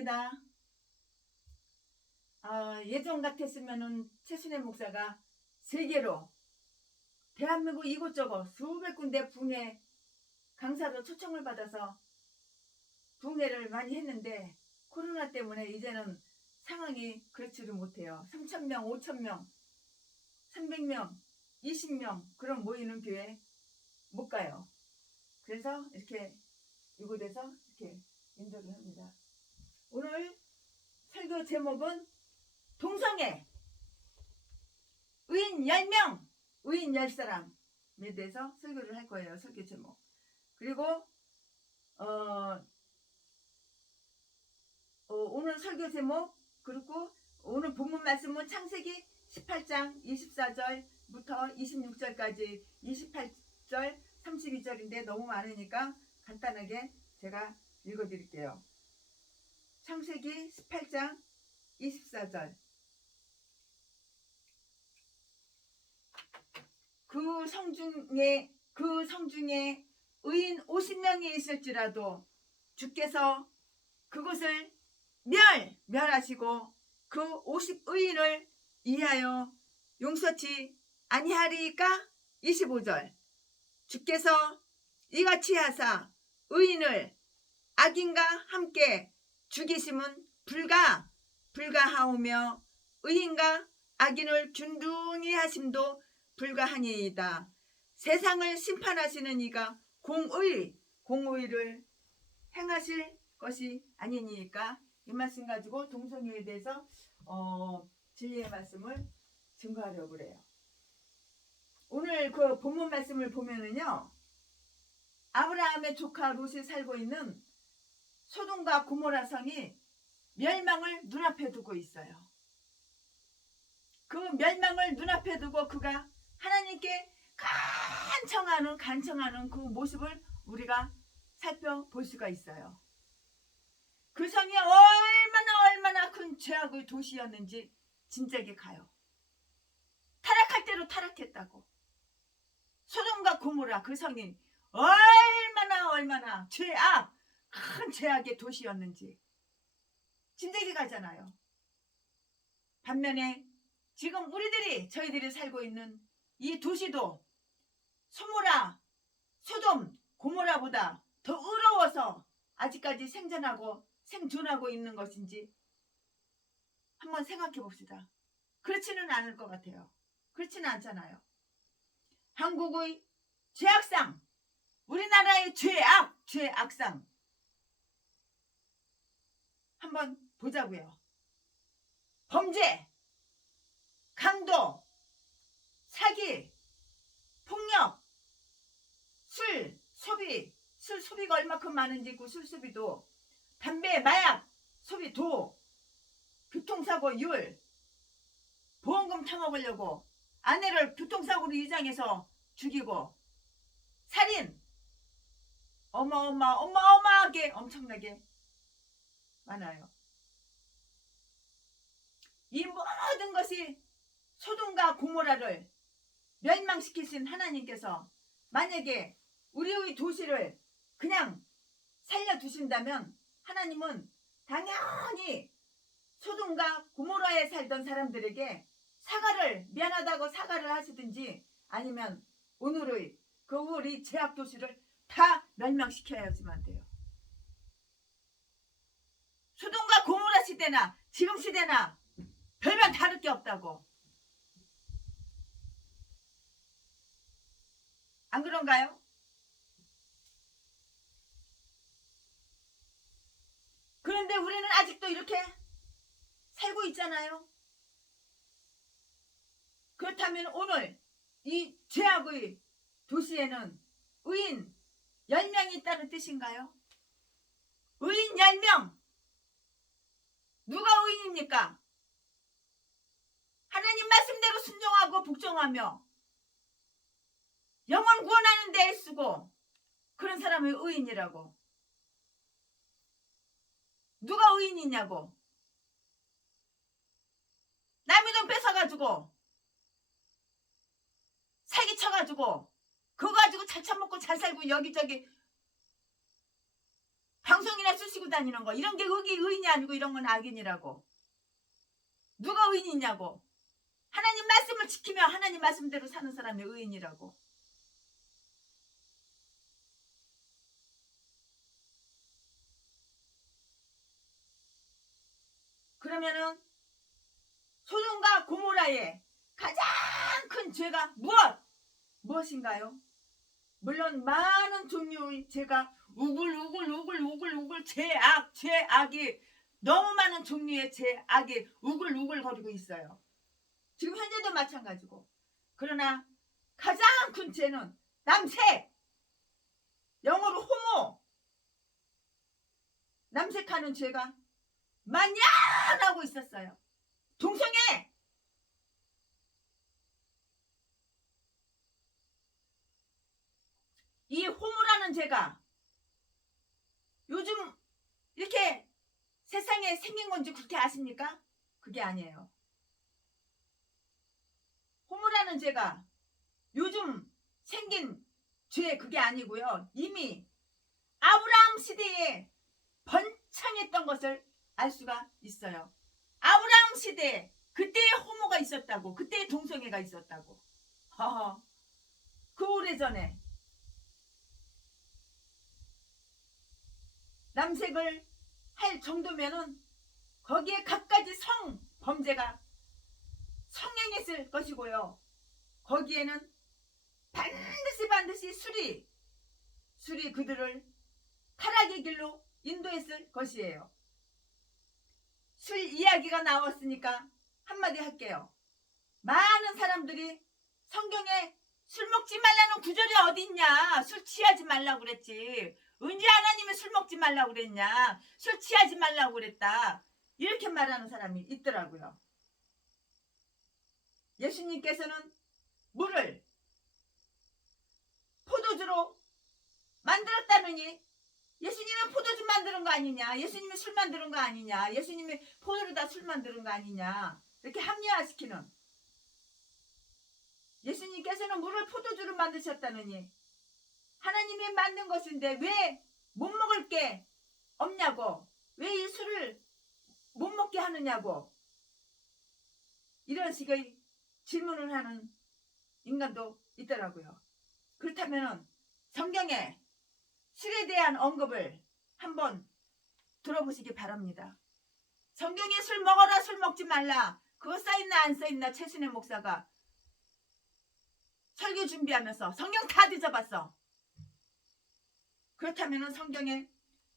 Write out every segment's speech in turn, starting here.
반갑습니다. 예전 같았으면은 최순애 목사가 세계로 대한민국 이곳저곳 수백 군데 붕해 강사로 초청을 받아서 붕해를 많이 했는데 코로나 때문에 이제는 상황이 그렇지를 못해요. 3,000명, 5,000명, 300명, 20명 그런 모이는 교회 못 가요. 그래서 이렇게 이곳에서 이렇게 인도를 합니다. 오늘 설교 제목은 동성애 의인 10명, 의인 10사람에 대해서 설교를 할 거예요. 설교 제목. 그리고 오늘 설교 제목 그리고 오늘 본문 말씀은 창세기 18장 24절부터 26절까지 28절 32절인데 너무 많으니까 간단하게 제가 읽어드릴게요. 창세기 18장 24절. 그 성중에 의인 50명이 있을지라도 주께서 그곳을 멸하시고 그 50의인을 이하여 용서치 아니하리까? 25절. 주께서 이같이 하사 의인을 악인과 함께 죽이심은 불가하오며 의인과 악인을 균등히 하심도 불가하니이다. 세상을 심판하시는 이가 공의를 행하실 것이 아니니까. 이 말씀 가지고 동성애에 대해서 진리의 말씀을 증거하려고 그래요. 오늘 그 본문 말씀을 보면은요, 아브라함의 조카 롯이 살고 있는 소돔과 고모라 성이 멸망을 눈앞에 두고 있어요. 그 멸망을 눈앞에 두고 그가 하나님께 간청하는 그 모습을 우리가 살펴볼 수가 있어요. 그 성이 얼마나 큰 죄악의 도시였는지 진작에 가요. 타락할 대로 타락했다고. 소돔과 고모라 그 성이 얼마나 큰 죄악의 도시였는지 진작에 가잖아요. 반면에 지금 저희들이 살고 있는 이 도시도 소돔, 고모라보다 더 의로워서 아직까지 생존하고 있는 것인지 한번 생각해 봅시다. 그렇지는 않을 것 같아요. 그렇지는 않잖아요. 한국의 죄악상, 우리나라의 죄악상 한번 보자고요. 범죄, 강도, 사기, 폭력, 술 소비가 얼마큼 많은지 그 술 소비도, 담배, 마약 소비도, 교통사고율, 보험금 타먹으려고 아내를 교통사고로 이장해서 죽이고, 살인 어마어마하게 엄청나게 많아요. 이 모든 것이 소돔과 고모라를 멸망시키신 하나님께서 만약에 우리의 도시를 그냥 살려두신다면 하나님은 당연히 소돔과 고모라에 살던 사람들에게 미안하다고 사과를 하시든지 아니면 오늘의 우리 죄악 도시를 다 멸망시켜야지만 돼요. 소돔과 고모라 시대나 지금 시대나 별반 다를 게 없다고. 안 그런가요? 그런데 우리는 아직도 이렇게 살고 있잖아요. 그렇다면 오늘 이 죄악의 도시에는 의인 10명이 있다는 뜻인가요? 의인 10명. 누가 의인입니까? 하나님 말씀대로 순종하고 복종하며 영혼 구원하는 데 애쓰고 그런 사람을 의인이라고. 누가 의인이냐고. 남의 돈 뺏어가지고 사기쳐가지고 그거 가지고 잘 처먹고 잘 살고 여기저기 방송이나 쓰시고 다니는 거 이런 게 의인이 아니고 이런 건 악인이라고. 누가 의인이냐고. 하나님 말씀을 지키며 하나님 말씀대로 사는 사람이 의인이라고. 그러면은 소돔과 고모라의 가장 큰 죄가 무엇인가요? 물론 많은 종류의 죄가 우글우글 죄악이 너무 많은 종류의 죄악이 우글우글 거리고 있어요. 지금 현재도 마찬가지고. 그러나 가장 큰 죄는 남색, 영어로 호모, 남색하는 죄가 만연하고 있었어요. 동성애, 이 호모라는 죄가 요즘 이렇게 세상에 생긴 건지 그렇게 아십니까? 그게 아니에요. 호모라는 죄가 요즘 생긴 죄 그게 아니고요. 이미 아브라함 시대에 번창했던 것을 알 수가 있어요. 아브라함 시대에 그때의 호모가 있었다고, 그때의 동성애가 있었다고. 그 오래전에 남색을 할 정도면은 거기에 갖가지 성범죄가 성행했을 것이고요. 거기에는 반드시 술이 그들을 타락의 길로 인도했을 것이에요. 술 이야기가 나왔으니까 한마디 할게요. 많은 사람들이 성경에 술 먹지 말라는 구절이 어딨냐, 술 취하지 말라고 그랬지, 언제 하나님이 술 먹지 말라고 그랬냐, 술 취하지 말라고 그랬다, 이렇게 말하는 사람이 있더라고요. 예수님께서는 물을 포도주로 만들었다느니 예수님은 포도주 만드는 거 아니냐, 예수님이 술 만드는 거 아니냐, 예수님이 포도로다 술 만드는 거 아니냐, 이렇게 합리화시키는, 예수님께서는 물을 포도주로 만드셨다느니 하나님이 만든 것인데 왜 못 먹을 게 없냐고, 왜 이 술을 못 먹게 하느냐고, 이런 식의 질문을 하는 인간도 있더라고요. 그렇다면 성경에 술에 대한 언급을 한번 들어보시기 바랍니다. 성경에 술 먹어라 술 먹지 말라 그거 써있나 안 써있나 최순애 목사가 설교 준비하면서 성경 다 뒤져봤어. 그렇다면 성경에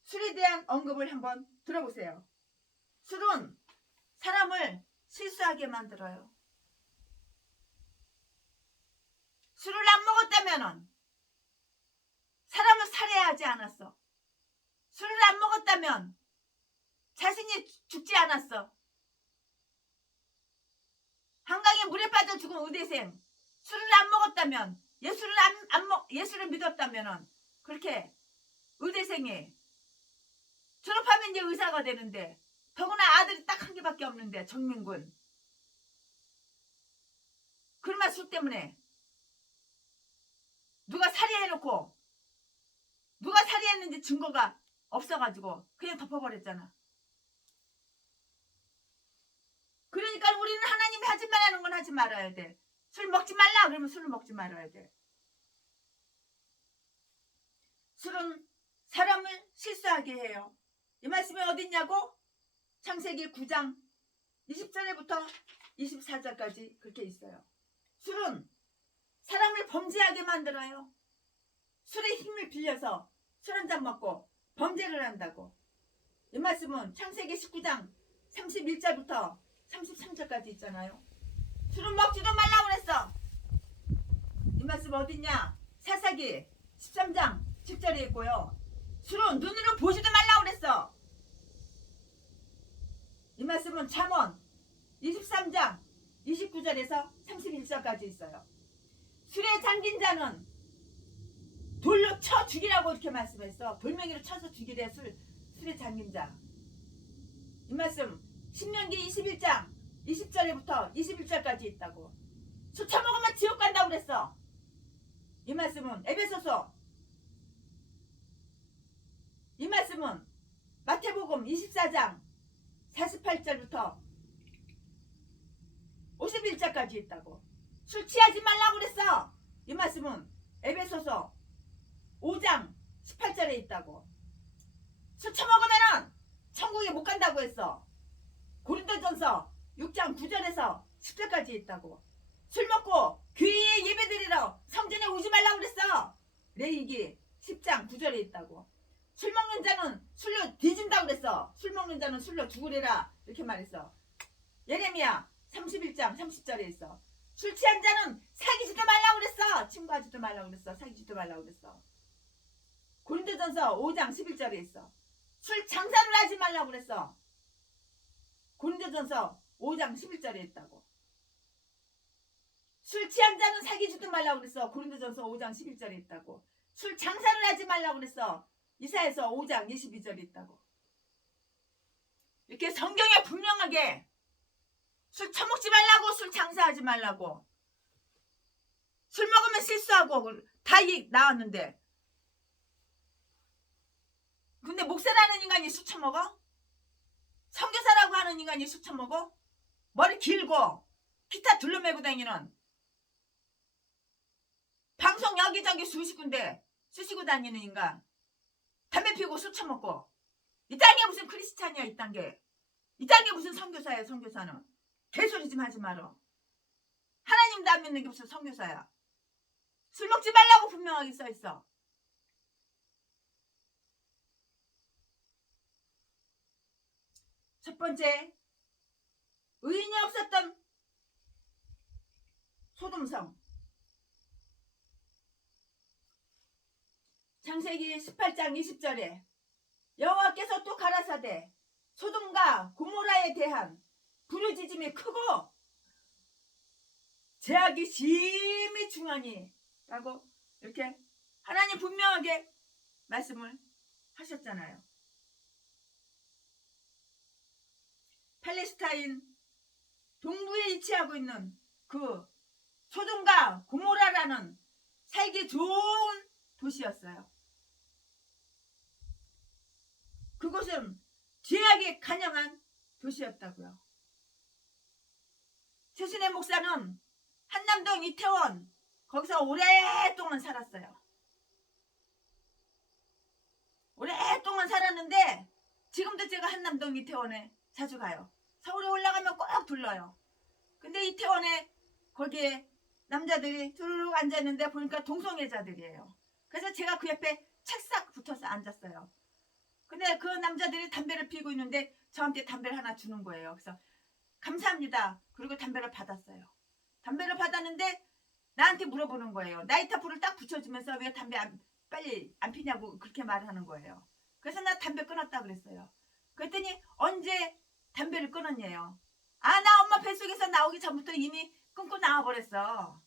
술에 대한 언급을 한번 들어보세요. 술은 사람을 실수하게 만들어요. 술을 안 먹었다면 사람을 살해하지 않았어. 술을 안 먹었다면 자신이 죽지 않았어. 한강에 물에 빠져 죽은 의대생, 술을 안 먹었다면, 예수를 믿었다면 그렇게 의대생이 졸업하면 이제 의사가 되는데, 더구나 아들이 딱 한 개밖에 없는데, 정민군. 그러나 술 때문에 누가 살해해놓고 누가 살해했는지 증거가 없어가지고 그냥 덮어버렸잖아. 그러니까 우리는 하나님이 하지 말라는 건 하지 말아야 돼. 술 먹지 말라 그러면 술을 먹지 말아야 돼. 술은 사람을 실수하게 해요. 이 말씀이 어딨냐고? 창세기 9장 20절부터 24절까지 그렇게 있어요. 술은 사람을 범죄하게 만들어요. 술의 힘을 빌려서 술 한잔 먹고 범죄를 한다고. 이 말씀은 창세기 19장 31절부터 33절까지 있잖아요. 술은 먹지도 말라고 그랬어. 이 말씀 어딨냐? 사사기 13장 10절에 있고요. 술은 눈으로 보지도 말라고 그랬어. 이 말씀은 잠언 23장 29절에서 31절까지 있어요. 술에 잠긴 자는 돌로 쳐 죽이라고 이렇게 말씀했어. 돌멩이로 쳐서 죽이래. 술에 잠긴 자. 이 말씀 신명기 21장 20절부터 21절까지 있다고. 술 처먹으면 지옥 간다고 그랬어. 이 말씀은 에베소서 이 말씀은 마태복음 24장 48절부터 51절까지 있다고. 술 취하지 말라고 그랬어. 이 말씀은 에베소서 5장 18절에 있다고. 술 처먹으면은 천국에 못 간다고 했어. 고린도전서 6장 9절에서 10절까지 있다고. 술 먹고 교회에 예배드리러 성전에 오지 말라고 그랬어. 레위기 10장 9절에 있다고. 술 먹는 자는 술로 뒤진다고 그랬어. 술 먹는 자는 술로 죽으리라 이렇게 말했어. 예레미야 31장 30절에 있어. 술 취한 자는 사귀지도 말라고 그랬어. 친구하지도 말라고 그랬어. 사귀지도 말라고 그랬어. 고린도전서 5장 11절에 있어. 술 장사를 하지 말라고 그랬어. 고린도전서 5장 11절에 있다고. 술 취한 자는 사귀지도 말라고 그랬어. 고린도전서 5장 11절에 있다고. 술 장사를 하지 말라고 그랬어. 이사야서 5장 22절에 있다고. 이렇게 성경에 분명하게 술 처먹지 말라고, 술 장사하지 말라고, 술 먹으면 실수하고 다 나왔는데, 근데 목사라는 인간이 술 처먹어? 선교사라고 하는 인간이 술 처먹어? 머리 길고 기타 둘러매고 다니는, 방송 여기저기 수십 군데 쓰시고 다니는 인간, 담배 피우고 술 처먹고, 이딴 게 무슨 크리스찬이야. 이딴 게 무슨 선교사야. 선교사는 개소리 좀 하지 마라. 하나님도 안 믿는 게 무슨 선교사야. 술 먹지 말라고 분명하게 써있어. 첫 번째, 의인이 없었던 소돔성. 창세기 18장 20절에 여호와께서 또 가라사대 소돔과 고모라에 대한 부르짖음이 크고 죄악이 심히 중하니 라고 이렇게 하나님 분명하게 말씀을 하셨잖아요. 팔레스타인 동부에 위치하고 있는 그 소돔과 고모라라는 살기 좋은 도시였어요. 그곳은 죄악이 간영한 도시였다고요. 최순애 목사는 한남동 이태원 거기서 오랫동안 살았어요. 오랫동안 살았는데 지금도 제가 한남동 이태원에 자주 가요. 서울에 올라가면 꼭 들러요. 근데 이태원에 거기에 남자들이 쭈르륵 앉아있는데 보니까 동성애자들이에요. 그래서 제가 그 옆에 책상 붙어서 앉았어요. 근데 그 남자들이 담배를 피우고 있는데 저한테 담배를 하나 주는 거예요. 그래서 감사합니다. 그리고 담배를 받았어요. 담배를 받았는데 나한테 물어보는 거예요. 나이타 불을 딱 붙여주면서 왜 담배 빨리 안 피냐고 그렇게 말을 하는 거예요. 그래서 나 담배 끊었다 그랬어요. 그랬더니 언제 담배를 끊었냐요. 아, 나 엄마 뱃속에서 나오기 전부터 이미 끊고 나와버렸어.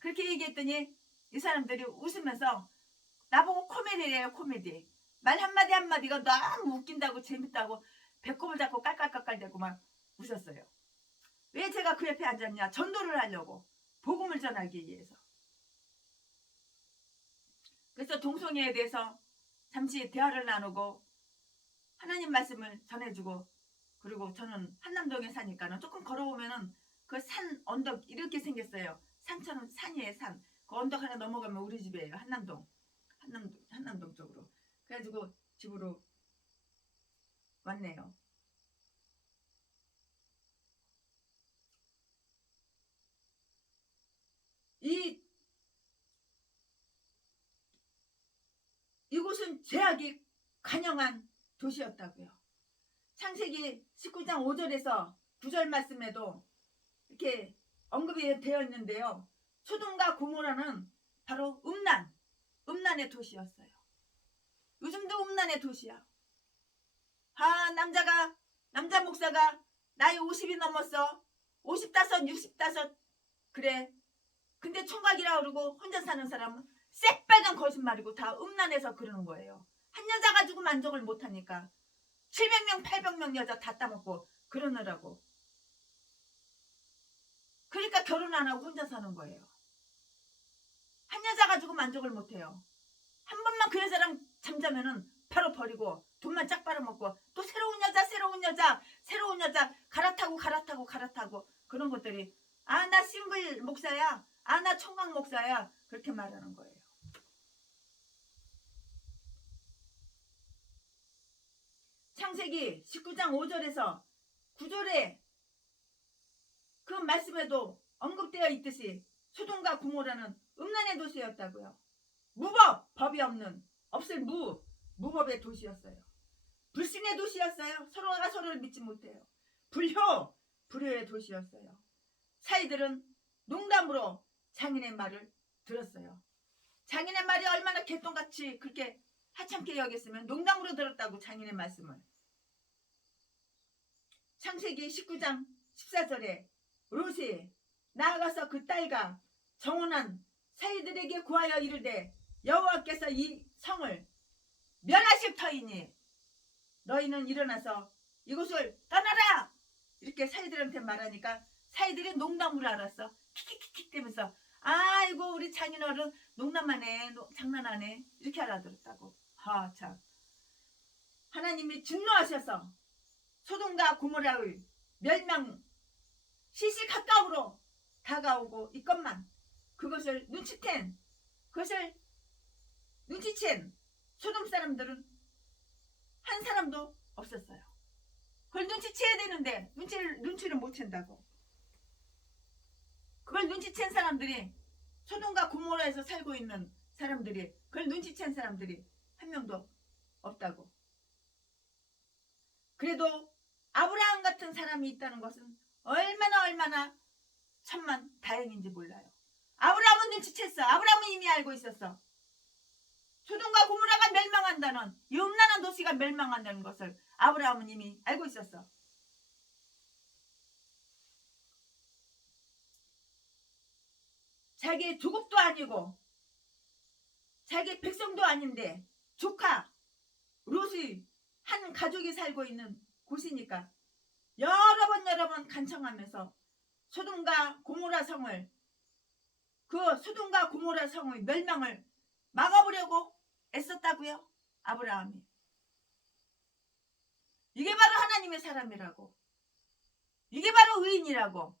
그렇게 얘기했더니 이 사람들이 웃으면서 나보고 코미디래요. 코미디. 말 한마디 한마디가 너무 웃긴다고 재밌다고 배꼽을 잡고 깔깔깔깔대고 막 웃었어요. 왜 제가 그 옆에 앉았냐. 전도를 하려고. 복음을 전하기 위해서. 그래서 동성애에 대해서 잠시 대화를 나누고 하나님 말씀을 전해주고, 그리고 저는 한남동에 사니까는 조금 걸어오면은 그 산 언덕 이렇게 생겼어요. 산처럼 산이에요. 산. 그 언덕 하나 넘어가면 우리 집이에요. 한남동 쪽으로. 그래가지고 집으로 왔네요. 이곳은 죄악이 간영한 도시였다고요. 창세기 19장 5절에서 9절 말씀에도 이렇게 언급이 되어 있는데요. 소돔과 고모라는 바로 음란의 도시였어요. 요즘도 음란의 도시야. 남자 목사가 나이 50이 넘었어. 55, 65 그래. 근데 총각이라 그러고 혼자 사는 사람은 새빨간 거짓말이고 다 음란해서 그러는 거예요. 한 여자 가지고 만족을 못하니까 700명 800명 여자 다 따먹고 그러느라고. 그러니까 결혼 안 하고 혼자 사는 거예요. 한 여자 가지고 만족을 못해요. 한 번만 그 여자랑 잠자면은 바로 버리고 돈만 짝 빨아먹고 또 새로운 여자 갈아타고 그런 것들이 나 싱글 목사야, 나 총각 목사야 그렇게 말하는 거예요. 창세기 19장 5절에서 9절에 그 말씀에도 언급되어 있듯이 소돔과 고모라는 음란의 도시였다고요. 법이 없을 무법의 도시였어요. 불신의 도시였어요. 서로가 서로를 믿지 못해요. 불효의 도시였어요. 사이들은 농담으로 장인의 말을 들었어요. 장인의 말이 얼마나 개똥같이 그렇게 하찮게 여겼으면 농담으로 들었다고 장인의 말씀을. 창세기 19장 14절에 롯이 나아가서 그 딸과 정혼한 사이들에게 구하여 이르되 여호와께서 이 성을 멸하실 터이니 너희는 일어나서 이곳을 떠나라 이렇게 사이들한테 말하니까 사이들이 농담으로 알았어. 킥킥킥 대면서 아이고 우리 장인어른 농담하네 장난하네 이렇게 알아들었다고. 참 하나님이 진노하셔서 소돔과 고모라의 멸망 시시각각으로 다가오고 있건만 그것을 눈치챈 소돔 사람들은 한 사람도 없었어요. 그걸 눈치채야 되는데 눈치를 못 챈다고. 그걸 눈치챈 사람들이 소돔과 고모라에서 살고 있는 사람들이 그걸 눈치챈 사람들이 한 명도 없다고. 그래도 아브라함 같은 사람이 있다는 것은 얼마나 천만 다행인지 몰라요. 아브라함은 눈치챘어. 아브라함은 이미 알고 있었어. 소돔과 고모라가 멸망한다는 이 음란한 도시가 멸망한다는 것을 아브라함은 이미 알고 있었어. 자기 조국도 아니고 자기 백성도 아닌데 조카 롯의 한 가족이 살고 있는 곳이니까 여러 번 간청하면서 소돔과 고모라 성의 멸망을 막아보려고 애썼다고요. 아브라함이. 이게 바로 하나님의 사람이라고. 이게 바로 의인이라고.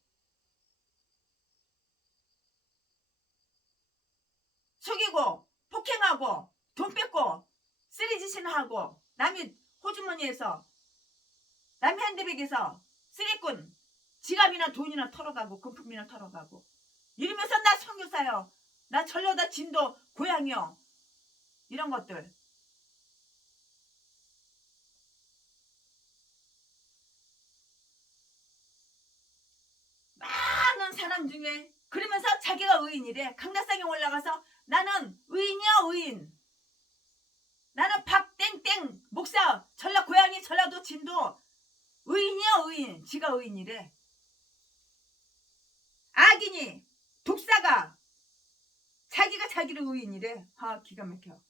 속이고 폭행하고 돈 뺏고 쓰리짓이나 남이 호주머니에서 남이 핸드백에서 쓰리꾼 지갑이나 돈이나 털어가고 금품이나 털어가고 이러면서 나 선교사요. 나 전라도 진도 고향이요. 이런 것들. 많은 사람 중에 그러면서 자기가 의인이래. 강락상에 올라가서 나는 의인이야 의인. 나는 박땡땡 목사 고향이 전라도 진도 의인이야 의인. 지가 의인이래. 악인이 독사가 자기가 자기를 의인이래. 기가 막혀.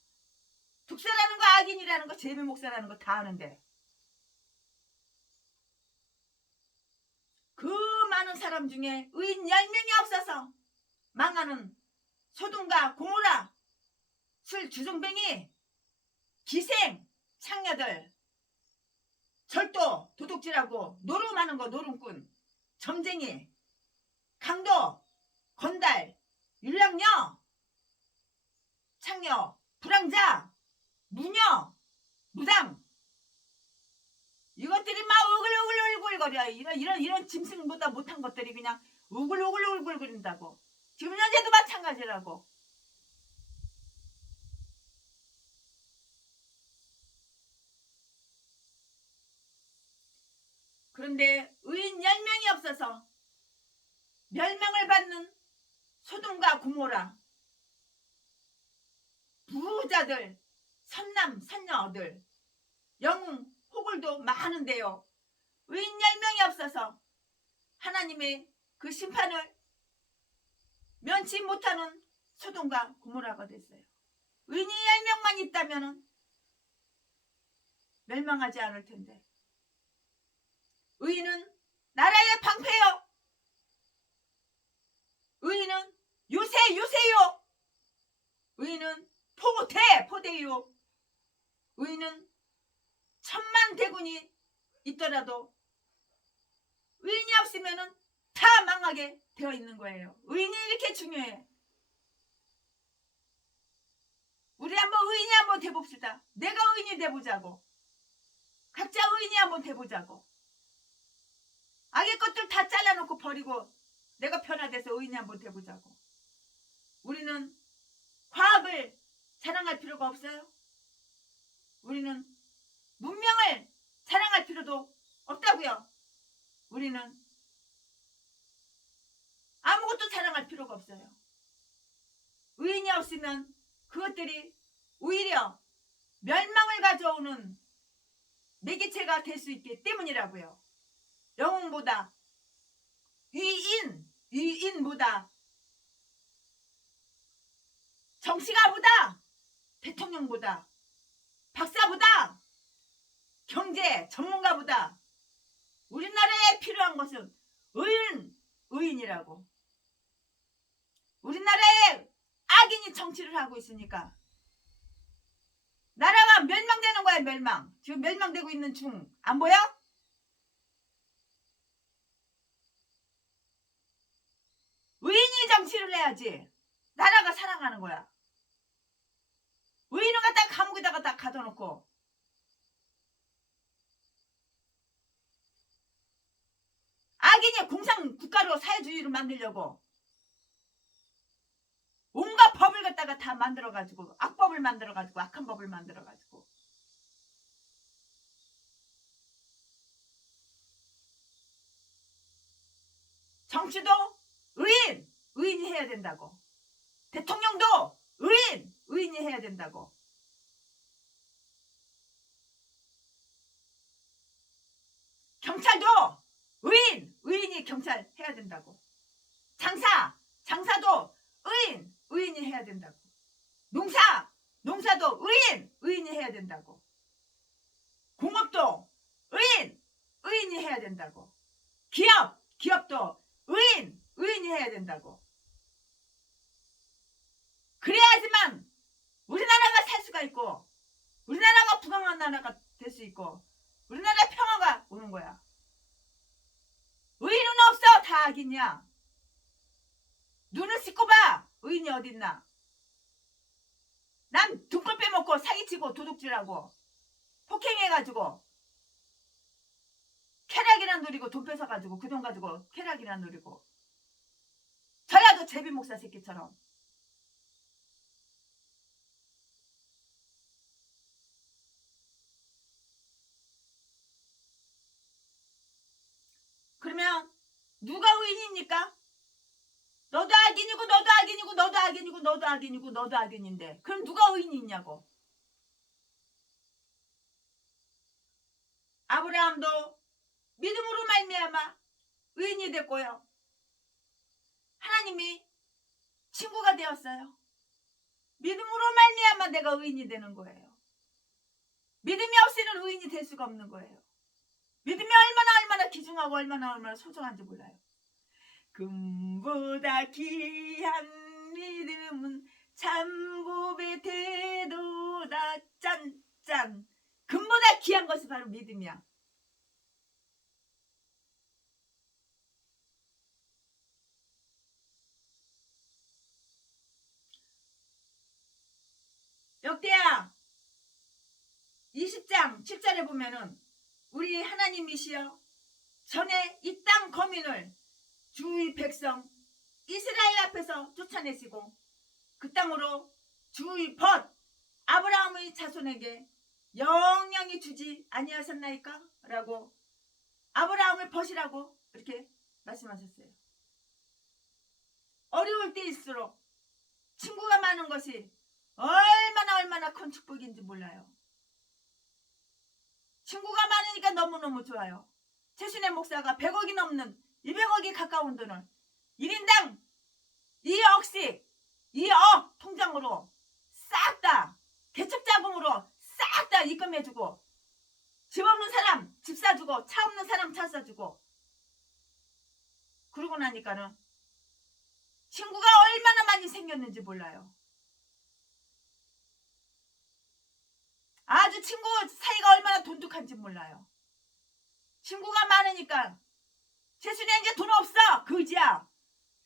독사라는 거 악인이라는 거 제비 목사라는 거 다 아는데 그 많은 사람 중에 의인 10명이 없어서 망하는 소돔과 고모라 술 주정뱅이 기생 창녀들 절도 도둑질하고 노름하는 거 노름꾼 점쟁이 강도 건달 율랑녀 창녀 불황자 무녀 무당 이것들이 막 우글우글거려. 이런 짐승보다 못한 것들이 그냥 우글우글거린다고. 지금 현재도 마찬가지라고. 그런데 의인 10명이 없어서 멸망을 받는 소돔과 고모라 부자들 선남 선녀들 영웅 호글도 많은데요. 의인 10명이 없어서 하나님의 그 심판을 면치 못하는 소돔과 고모라가 됐어요. 의인이 10명만 있다면 멸망하지 않을 텐데 의인은 나라의 방패요. 의인은 요새요. 의인은 포대요. 있더라도 의인이 없으면은 다 망하게 되어 있는 거예요. 의인이 이렇게 중요해. 우리 한번 의인이 한번 돼봅시다. 내가 의인이 돼보자고. 각자 의인이 한번 돼보자고. 악의 것들 다 잘라놓고 버리고 내가 변화돼서 의인이 한번 돼보자고. 우리는 과학을 자랑할 필요가 없어요. 우리는 문명을 자랑할 필요도 없다고요. 우리는 아무것도 자랑할 필요가 없어요. 의인이 없으면 그것들이 오히려 멸망을 가져오는 매개체가 될 수 있기 때문이라고요. 영웅보다 위인보다 정치가보다 대통령보다 박사보다 경제 전문가보다 우리나라에 필요한 것은 의인이라고. 우리나라에 악인이 정치를 하고 있으니까 나라가 멸망되는 거야. 멸망. 지금 멸망되고 있는 중. 안 보여? 의인이 정치를 해야지 나라가 살아가는 거야. 의인을 갖다 감옥에다가 다 가둬놓고 악인이 공산 국가로 사회주의를 만들려고 온갖 법을 갖다가 다 만들어가지고 악법을 만들어가지고 악한 법을 만들어가지고 정치도 의인이 해야 된다고. 대통령도 의인이 해야 된다고. 경찰도 의인이 경찰 해야 된다고. 장사도 의인이 해야 된다고. 농사도 의인이 해야 된다고. 공업도 의인이 해야 된다고. 기업도 의인이 해야 된다고. 그래야지만 우리나라가 살 수가 있고 우리나라가 부강한 나라가 될 수 있고 우리나라 평화가 오는 거야. 의인은 없어. 다 악인이야. 눈을 씻고 봐. 의인이 어딨나. 남 돈벌 빼먹고 사기치고 도둑질하고 폭행해가지고 쾌락이나 누리고 돈 뺏어가지고 그 돈 가지고 쾌락이나 누리고 저야도 제비 목사 새끼처럼. 그러면 누가 의인입니까? 너도 악인이고 너도 악인이고 너도 악인이고 너도 악인이고 너도 악인인데 그럼 누가 의인이 있냐고. 아브라함도 믿음으로 말미암아 의인이 됐고요. 하나님이 친구가 되었어요. 믿음으로 말미암아 내가 의인이 되는 거예요. 믿음이 없이는 의인이 될 수가 없는 거예요. 믿음이 얼마나 귀중하고 얼마나 소중한지 몰라요. 금보다 귀한 믿음은 참고배 태도다. 짠. 금보다 귀한 것이 바로 믿음이야. 역대하 20장 7절에 보면은 우리 하나님이시여 전에 이 땅 거민을 주의 백성 이스라엘 앞에서 쫓아내시고 그 땅으로 주의 벗 아브라함의 자손에게 영영히 주지 아니하셨나이까? 라고 아브라함을 벗이라고 이렇게 말씀하셨어요. 어려울 때일수록 친구가 많은 것이 얼마나 큰 축복인지 몰라요. 친구가 많으니까 너무너무 좋아요. 최순애 목사가 100억이 넘는 200억이 가까운 돈을 1인당 2억씩 2억 통장으로 싹 다 개척자금으로 싹 다 입금해주고 집 없는 사람 집 사주고 차 없는 사람 차 사주고 그러고 나니까는 친구가 얼마나 많이 생겼는지 몰라요. 아주 친구 사이가 얼마나 돈독한지 몰라요. 친구가 많으니까 재순이 이제 돈 없어. 그지야.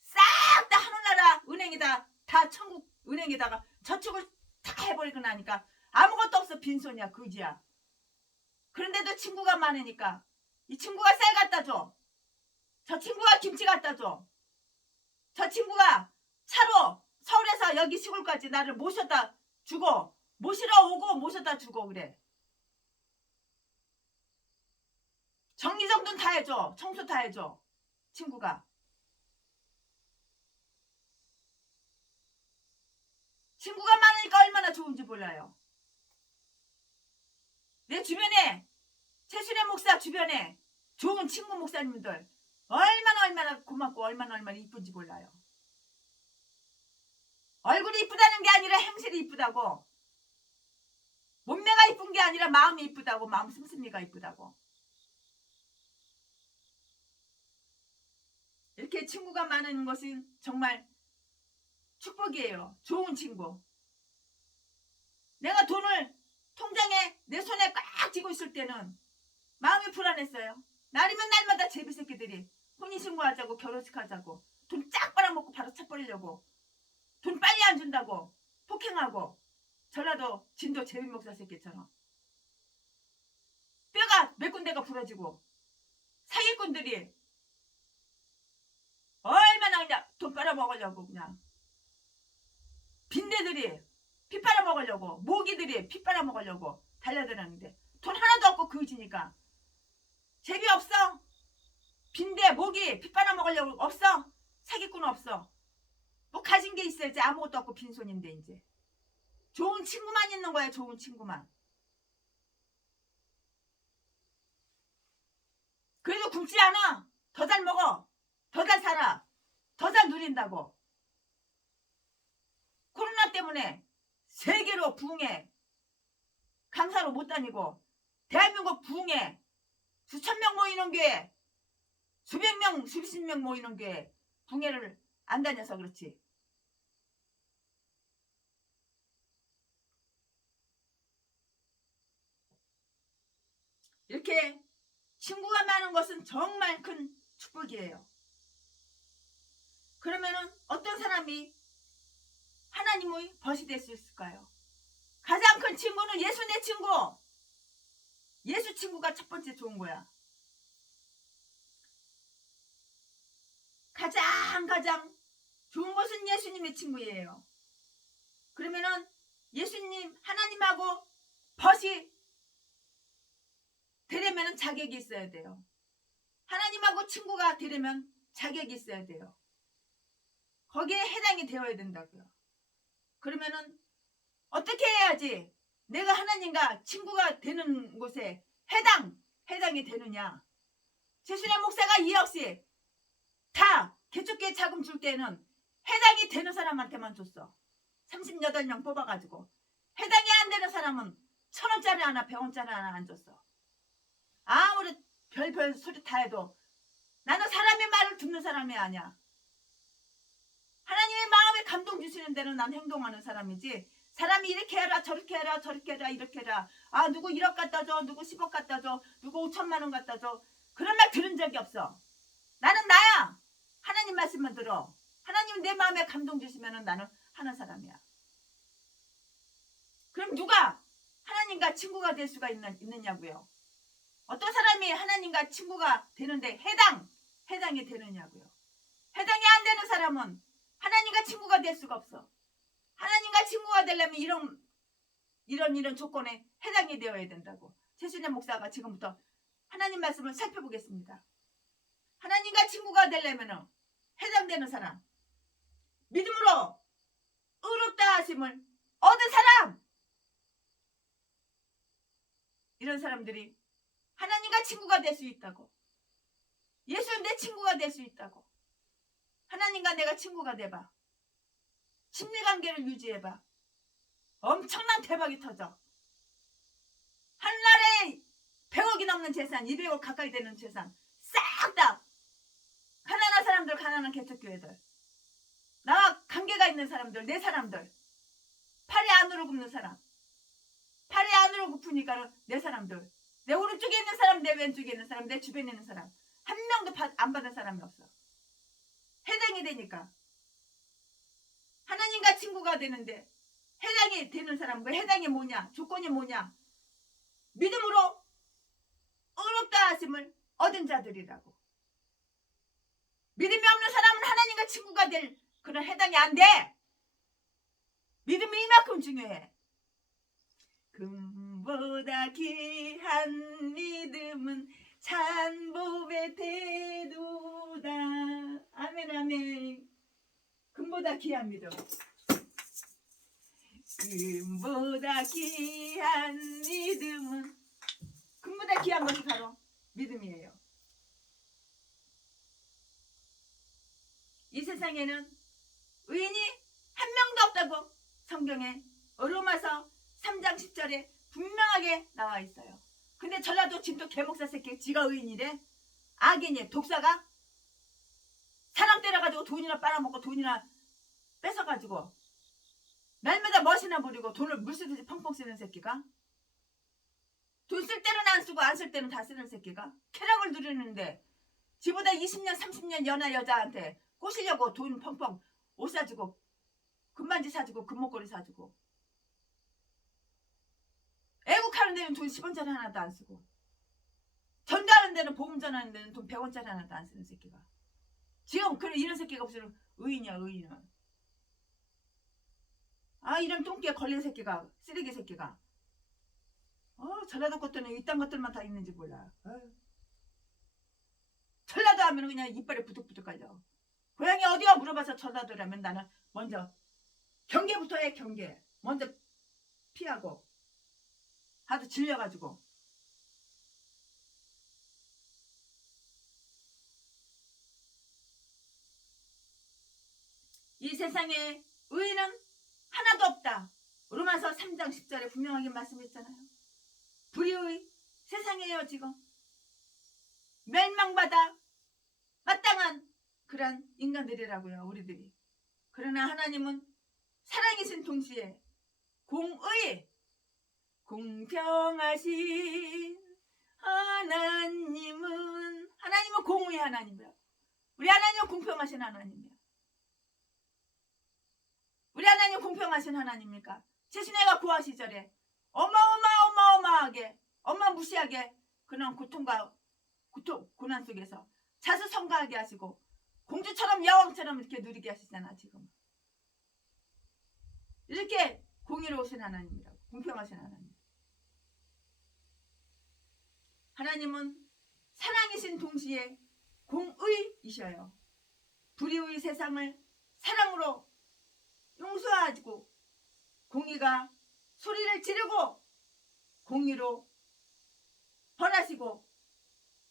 싹 다 하늘나라 은행에다 다 천국 은행에다가 저축을 다 해버리고 나니까 아무것도 없어. 빈손이야. 그지야. 그런데도 친구가 많으니까 이 친구가 쌀 갖다 줘. 저 친구가 김치 갖다 줘. 저 친구가 차로 서울에서 여기 시골까지 나를 모셔다 주고 모시러 오고 모셔다 주고 그래. 정리정돈 다 해줘. 청소 다 해줘. 친구가. 친구가 많으니까 얼마나 좋은지 몰라요. 내 주변에 최순애 목사 주변에 좋은 친구 목사님들 얼마나 고맙고 얼마나 이쁜지 몰라요. 얼굴이 이쁘다는 게 아니라 행실이 이쁘다고. 몸매가 이쁜 게 아니라 마음이 이쁘다고. 마음 씀씀이가 이쁘다고. 이렇게 친구가 많은 것은 정말 축복이에요. 좋은 친구. 내가 돈을 통장에 내 손에 꽉 쥐고 있을 때는 마음이 불안했어요. 날이면 날마다 제비새끼들이 혼인신고하자고 결혼식 하자고 돈 쫙 빨아먹고 바로 차버리려고 돈 빨리 안 준다고 폭행하고 전라도 진도 제비목사 새끼처럼 뼈가 몇 군데가 부러지고 사기꾼들이 얼마나 그냥 돈 빨아먹으려고 그냥 빈대들이 피 빨아먹으려고 모기들이 피 빨아먹으려고 달려들었는데 돈 하나도 없고 그지니까 제비 없어. 빈대 모기 피 빨아먹으려고 없어. 사기꾼 없어. 뭐 가진 게 있어야지. 아무것도 없고 빈손인데 이제 좋은 친구만 있는 거야. 좋은 친구만. 그래도 굶지 않아. 더 잘 먹어. 더 잘 살아. 더 잘 누린다고. 코로나 때문에 세계로 부흥해. 강사로 못 다니고 대한민국 부흥해. 수천 명 모이는 교회 수백 명 수십 명 모이는 교회 부흥회를 안 다녀서 그렇지. 이렇게 친구가 많은 것은 정말 큰 축복이에요. 그러면은 어떤 사람이 하나님의 벗이 될 수 있을까요? 가장 큰 친구는 예수 내 친구. 예수 친구가 첫 번째 좋은 거야. 가장 좋은 것은 예수님의 친구예요. 그러면은 예수님 하나님하고 벗이 되려면 자격이 있어야 돼요. 하나님하고 친구가 되려면 자격이 있어야 돼요. 거기에 해당이 되어야 된다고요. 그러면은 어떻게 해야지 내가 하나님과 친구가 되는 곳에 해당이 되느냐. 최순애 목사가 이 역시 다 개척교회 자금 줄 때는 해당이 되는 사람한테만 줬어. 38명 뽑아가지고 해당이 안 되는 사람은 1,000원짜리 하나 100원짜리 하나 안 줬어. 아무리 별별 소리 다 해도 나는 사람의 말을 듣는 사람이 아니야. 하나님의 마음에 감동 주시는 대로 난 행동하는 사람이지. 사람이 이렇게 해라 저렇게 해라 저렇게 해라 이렇게 해라. 아 누구 1억 갖다 줘. 누구 10억 갖다 줘. 누구 5천만 원 갖다 줘. 그런 말 들은 적이 없어. 나는 나야. 하나님 말씀만 들어. 하나님 내 마음에 감동 주시면 나는 하는 사람이야. 그럼 누가 하나님과 친구가 될 수가 있느냐고요. 어떤 사람이 하나님과 친구가 되는데 해당이 되느냐고요. 해당이 안 되는 사람은 하나님과 친구가 될 수가 없어. 하나님과 친구가 되려면 이런 조건에 해당이 되어야 된다고. 최순애 목사가 지금부터 하나님 말씀을 살펴보겠습니다. 하나님과 친구가 되려면 해당되는 사람, 믿음으로 의롭다 하심을 얻은 사람, 이런 사람들이 하나님과 친구가 될 수 있다고. 예수 내 친구가 될 수 있다고. 하나님과 내가 친구가 돼봐. 친밀관계를 유지해봐. 엄청난 대박이 터져. 한날에 100억이 넘는 재산, 200억 가까이 되는 재산 싹 다 가난한 사람들, 가난한 개척교회들, 나와 관계가 있는 사람들, 내 사람들, 팔이 안으로 굽는 사람, 팔이 안으로 굽으니까 내 사람들 내 오른쪽에 있는 사람, 내 왼쪽에 있는 사람, 내 주변에 있는 사람 한 명도 안 받은 사람이 없어. 해당이 되니까. 하나님과 친구가 되는데 해당이 되는 사람, 그 해당이 뭐냐? 조건이 뭐냐? 믿음으로 의롭다 하심을 얻은 자들이라고. 믿음이 없는 사람은 하나님과 친구가 될 그런 해당이 안 돼. 믿음이 이만큼 중요해. 금보다 귀한 믿음은 산보배 태도다. 아멘 아멘. 금보다 귀한 믿음. 금보다 귀한 믿음은, 금보다 귀한 것이 바로 믿음이에요. 이 세상에는 의인이 한 명도 없다고 성경에 로마서 3장 10절에 분명하게 나와 있어요. 근데 전라도 진도 개목사 새끼 지가 의인이래? 악인이, 독사가? 사람 때려가지고 돈이나 빨아먹고 돈이나 뺏어가지고 날마다 멋이나 부리고 돈을 물쓰듯이 펑펑 쓰는 새끼가? 돈 쓸 때는 안 쓰고 안 쓸 때는 다 쓰는 새끼가? 쾌락을 누리는데 지보다 20년 30년 연하 여자한테 꼬시려고 돈 펑펑 옷 사주고 금반지 사주고 금목걸이 사주고 애국하는 데는 돈 10원짜리 하나도 안 쓰고 전가하는 데는 보험 전하는 데는 돈 100원짜리 하나도 안 쓰는 새끼가 지금 그런 이런 새끼가 무슨 의인이야 의인은. 아 이런 똥개에 걸린 새끼가 쓰레기 새끼가 전라도 것들은 이딴 것들만 다 있는지 몰라. 전라도 하면 그냥 이빨에 부득부득 깔려. 고향이 어디야 물어봐서 전라도라면 나는 먼저 경계부터 해. 경계 먼저 피하고 하도 질려가지고. 이 세상에 의인은 하나도 없다. 로마서 3장 10절에 분명하게 말씀했잖아요. 불의의 세상이에요. 지금 멸망받아 마땅한 그런 인간들이라고요. 우리들이. 그러나 하나님은 사랑이신 동시에 공의 공평하신 하나님은 공의 하나님이야. 우리 하나님은 공평하신 하나님이야. 우리 하나님 공평하신 하나님입니까? 최신애가 구하 시절에 어마어마하게 어마무시하게 그런 고난 속에서 자수성가하게 하시고 공주처럼 여왕처럼 이렇게 누리게 하시잖아. 지금 이렇게 공의로우신 하나님이라고. 공평하신 하나님. 하나님은 사랑이신 동시에 공의이셔요. 불의의 세상을 사랑으로 용서하시고 공의가 소리를 지르고 공의로 벌하시고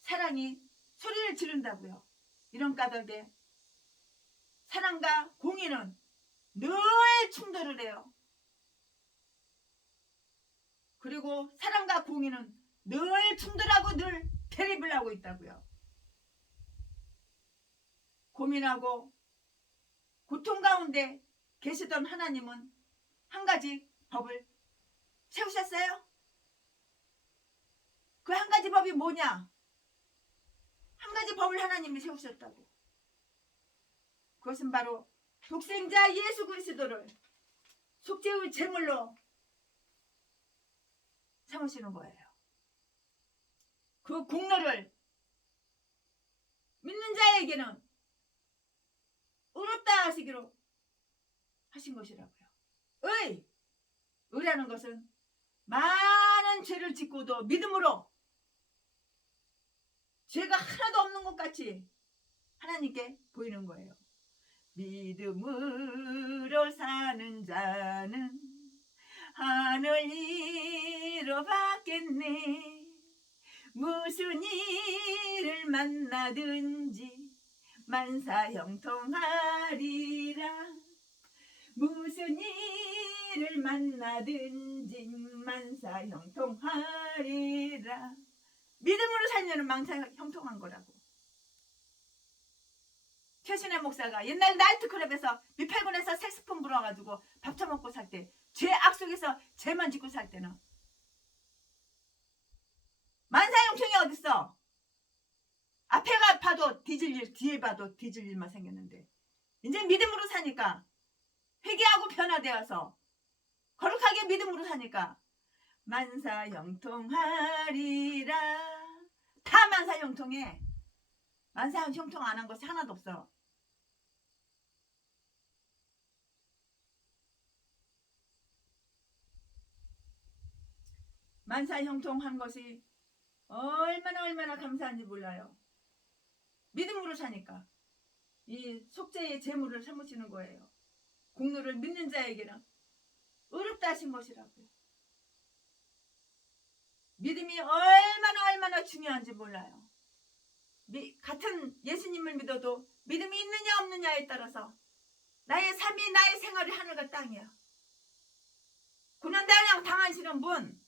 사랑이 소리를 지른다고요. 이런 까닭에 사랑과 공의는 늘 충돌을 해요. 그리고 사랑과 공의는 늘 충돌하고 늘 대립을 하고 있다고요. 고민하고 고통 가운데 계시던 하나님은 한 가지 법을 세우셨어요. 그 한 가지 법이 뭐냐? 한 가지 법을 하나님이 세우셨다고. 그것은 바로 독생자 예수 그리스도를 속죄의 제물로 삼으시는 거예요. 그 공로를 믿는 자에게는 의롭다 하시기로 하신 것이라고요. 의라는 것은 많은 죄를 짓고도 믿음으로 죄가 하나도 없는 것 같이 하나님께 보이는 거예요. 믿음으로 사는 자는 하늘 이뤄받겠네. 무슨 일을 만나든지 만사형통하리라. 무슨 일을 만나든지 만사형통하리라. 믿음으로 살면은 만사형통한 거라고. 최신의 목사가 옛날 나이트클럽에서 미팔군에서 색스폰 불어가지고 밥 처먹고 살 때, 죄 악 속에서 죄만 짓고 살 때는 만사형통이 어딨어? 앞에가 봐도 뒤질 일, 뒤에 봐도 뒤질 일만 생겼는데 이제 믿음으로 사니까, 회개하고 변화되어서 거룩하게 믿음으로 사니까 만사형통하리라. 다 만사형통해. 만사형통 안 한 것이 하나도 없어. 만사형통한 것이 얼마나 감사한지 몰라요. 믿음으로 사니까 이 속죄의 제물을 삼으시는 거예요. 공로를 믿는 자에게는 의롭다 하신 것이라고요. 믿음이 얼마나 중요한지 몰라요. 같은 예수님을 믿어도 믿음이 있느냐 없느냐에 따라서 나의 삶이, 나의 생활이 하늘과 땅이야. 고난당한 당하시는 분,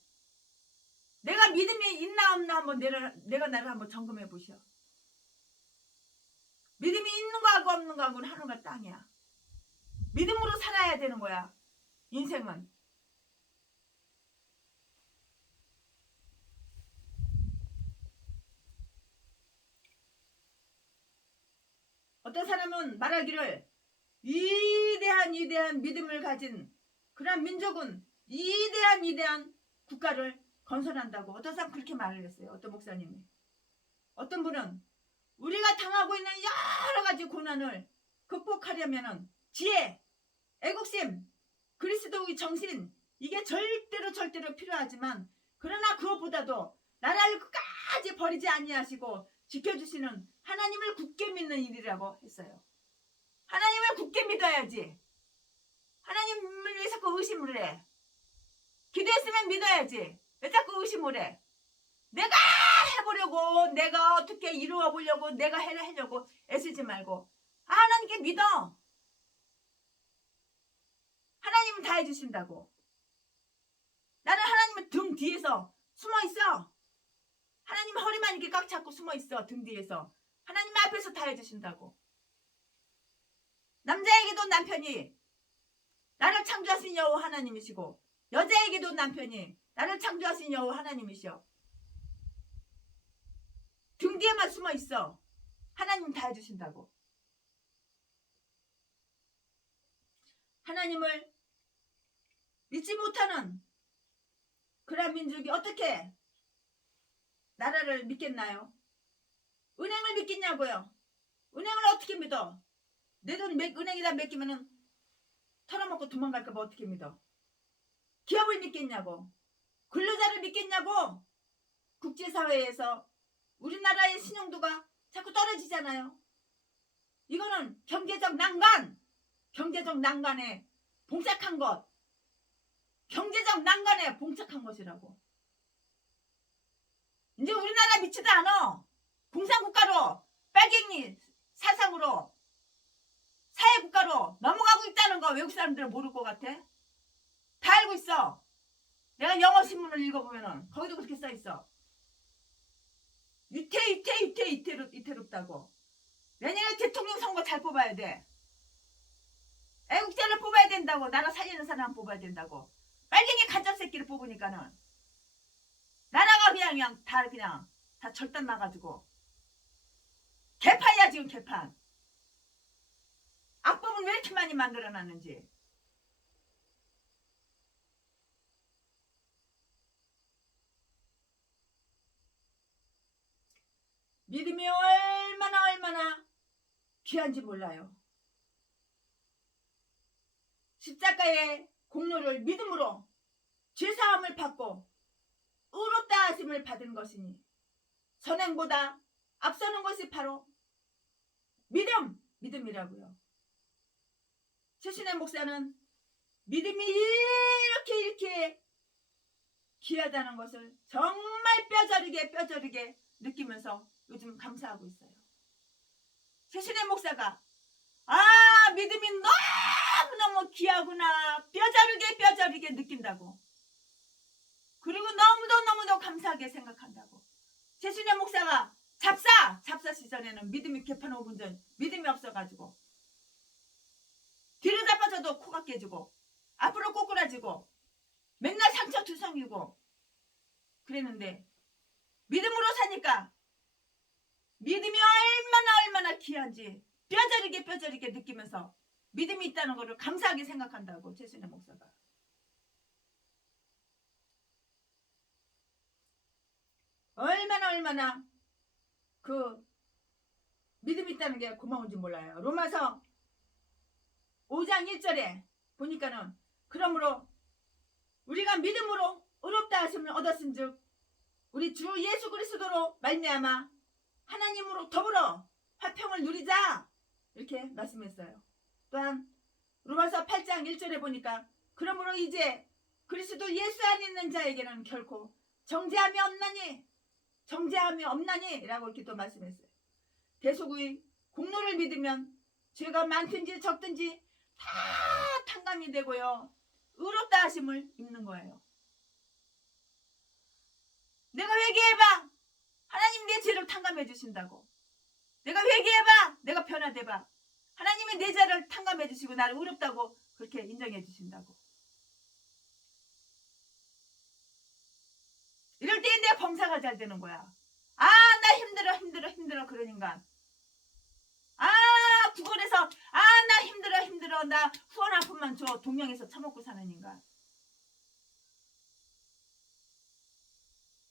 내가 믿음이 있나 없나 한번 내가 나를 한번 점검해 보시오. 믿음이 있는 거하고 없는 거하고는 하늘과 땅이야. 믿음으로 살아야 되는 거야, 인생은. 어떤 사람은 말하기를 위대한 믿음을 가진 그런 민족은 위대한 국가를 건설한다고. 어떤 사람 그렇게 말을 했어요. 어떤 목사님이. 어떤 분은 우리가 당하고 있는 여러 가지 고난을 극복하려면은 지혜, 애국심, 그리스도의 정신, 이게 절대로 필요하지만, 그러나 그것보다도 나라를 끝까지 버리지 아니하시고 지켜주시는 하나님을 굳게 믿는 일이라고 했어요. 하나님을 굳게 믿어야지. 하나님을 왜 자꾸 의심을 해? 기도했으면 믿어야지. 왜 자꾸 의심을 해? 내가 해보려고, 내가 어떻게 이루어 보려고, 내가 하려고 애쓰지 말고 하나님께 믿어. 하나님은 다 해주신다고. 나는 하나님은 등 뒤에서 숨어 있어. 하나님 허리만 이렇게 꽉 잡고 숨어 있어. 등 뒤에서. 하나님 앞에서 다 해주신다고. 남자에게도 남편이 나를 창조하신 여호와 하나님이시고, 여자에게도 남편이 나를 창조하신 여호와 하나님이시여. 등 뒤에만 숨어 있어. 하나님 다 해주신다고. 하나님을 믿지 못하는 그런 민족이 어떻게 나라를 믿겠나요? 은행을 믿겠냐고요? 은행을 어떻게 믿어? 내 돈 은행에다 맡기면은 털어먹고 도망갈까봐 어떻게 믿어? 기업을 믿겠냐고? 근로자를 믿겠냐고? 국제사회에서 우리나라의 신용도가 자꾸 떨어지잖아요. 이거는 경제적 난간에 봉착한 것, 경제적 난간에 봉착한 것이라고. 이제 우리나라 믿지도 않아. 공산국가로, 빨갱이 사상으로, 사회국가로 넘어가고 있다는 거 외국 사람들은 모를 것 같아? 다 알고 있어. 내가 영어 신문을 읽어보면은 거기도 그렇게 써있어. 위태롭다고. 내년에 대통령 선거 잘 뽑아야 돼. 애국자를 뽑아야 된다고. 나라 살리는 사람 뽑아야 된다고. 빨갱이 간첩 새끼를 뽑으니까는 나라가 그냥 다 절단 나가지고 개판이야 지금. 개판. 악법은 왜 이렇게 많이 만들어놨는지. 믿음이 얼마나 귀한지 몰라요. 십자가의 공로를 믿음으로 죄사함을 받고 의롭다 하심을 받은 것이니 선행보다 앞서는 것이 바로 믿음이라고요. 최신의 목사는 믿음이 이렇게 귀하다는 것을 정말 뼈저리게 느끼면서 요즘 감사하고 있어요. 최신의 목사가 믿음이 너무너무 귀하구나, 뼈저리게 느낀다고. 그리고 너무도 감사하게 생각한다고. 최신의 목사가 잡사 시절에는 믿음이 개판 5분 전 믿음이 없어가지고 뒤로 잡아져도 코가 깨지고 앞으로 꼬꾸라지고 맨날 상처 투성이고 그랬는데 믿음으로 사니까 믿음이 얼마나 귀한지 뼈저리게 느끼면서 믿음이 있다는 것을 감사하게 생각한다고 최순애 목사가. 얼마나 그 믿음이 있다는 게 고마운지 몰라요. 로마서 5장 1절에 보니까는 그러므로 우리가 믿음으로 의롭다 하심을 얻었은즉 우리 주 예수 그리스도로 말미암아 하나님으로 더불어 화평을 누리자 이렇게 말씀했어요. 또한 로마서 8장 1절에 보니까 그러므로 이제 그리스도 예수 안에 있는 자에게는 결코 정죄함이 없나니 라고 이렇게 또 말씀했어요. 대속의 공로를 믿으면 죄가 많든지 적든지 다 탕감이 되고요. 의롭다 하심을 입는 거예요. 내가 회개해봐. 하나님 내 죄를 탕감해 주신다고. 내가 회개해봐. 내가 변화돼봐. 하나님이 내 죄를 탕감해 주시고 나를 의롭다고 그렇게 인정해 주신다고. 이럴 때 내 범사가 잘 되는 거야. 아, 나 힘들어 그러니까. 아, 구걸해서 나 힘들어 나 후원 한 푼만 줘. 동명에서 처먹고 사는 인간.